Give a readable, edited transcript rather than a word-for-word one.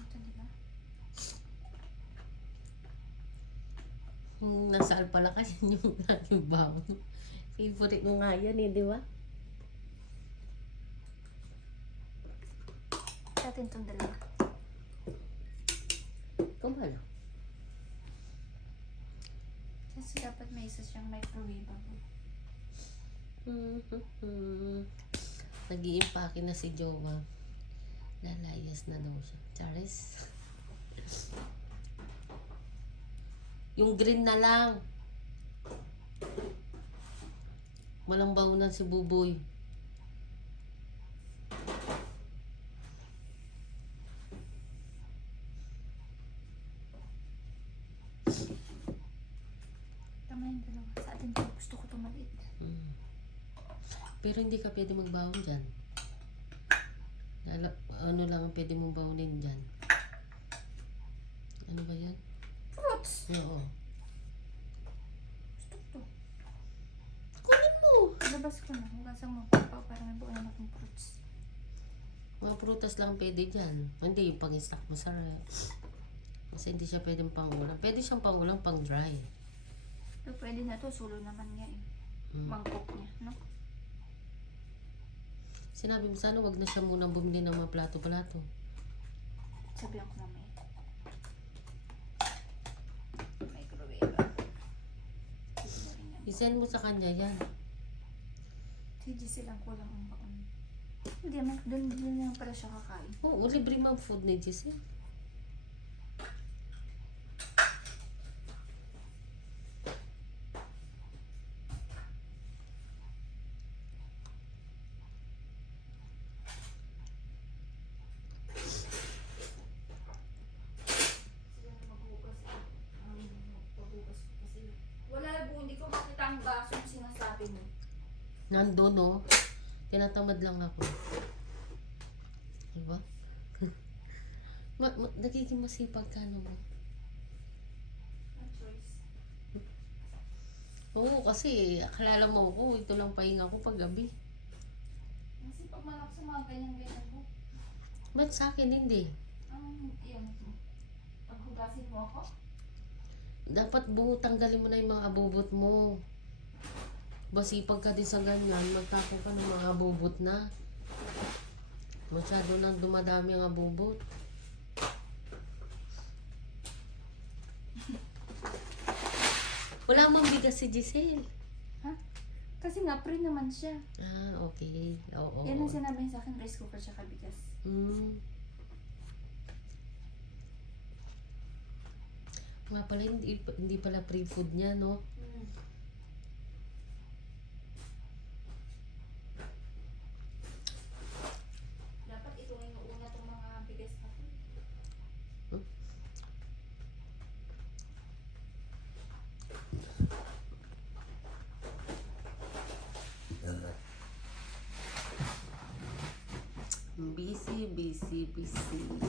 ito, di ba? Nasa Alpala kasi yung laging bawon. Favorite mo nga yan eh, di ba? Sa atin itong dalawa. Kumala. Kasi dapat may isa siyang microwavable. Nag-iimpake na si Jowa. Lalayas na daw siya. Charis. Yung green na lang. Walang baunan si Buboy. Tama yung dalawa. Sa atin ito, gusto ko ito maliit. Pero hindi ka pwede magbawon dyan. Ano lang ang pwede mong bawunin dyan? Ano ba yan? Fruits! Oo. Gusto ko ito. Kunin mo! Labas ko na. Hugasan mo. Parang nabuo na akong fruits. Mga prutas lang pwede dyan. Hindi, yung pang-stock masarap. Kasi hindi siya pwedeng pang-ulam. Pwede siyang pang-ulam, pang-dry. Pero pwede na ito. Sulo naman nga eh. Mangkok niya, no? Sinabi mo sana wag na siya muna bumili ng mga plato-plato. Sabihan ko mamaya. Microwave. I-send mo sa kanya yan. Si Giselle ang kulang ang baon. Hindi, doon lang pala siya kakain. Oo, libre mang food ni Giselle. Wala po, hindi ko makita ang baso yung sinasabi mo. Nandun, no? Tinatamad lang ako. Diba? Nagiging masipag ka naman. No choice. Oo, kasi akala mo ko, ito lang pahinga ko pag gabi. Kasi pag malak sa mga ganyan-ganyan mo, Ba't sa akin hindi? yung paghugasin mo ako, Dapat tanggalin mo na yung mga abubot mo. Basipag ka din sa ganyan, magtapon ka ng mga abubot na. Masyado nang dumadami ang abubot. Wala mang bigas si Giselle. ha? Kasi nga, pre naman siya. Ah, okay. Oo. Yan ang sinabi niya sa akin, rice cooker tsaka bigas. Nga pala, hindi pala pre-food niya, no? Dapat ito nga inuuna itong mga bigas ako. Busy.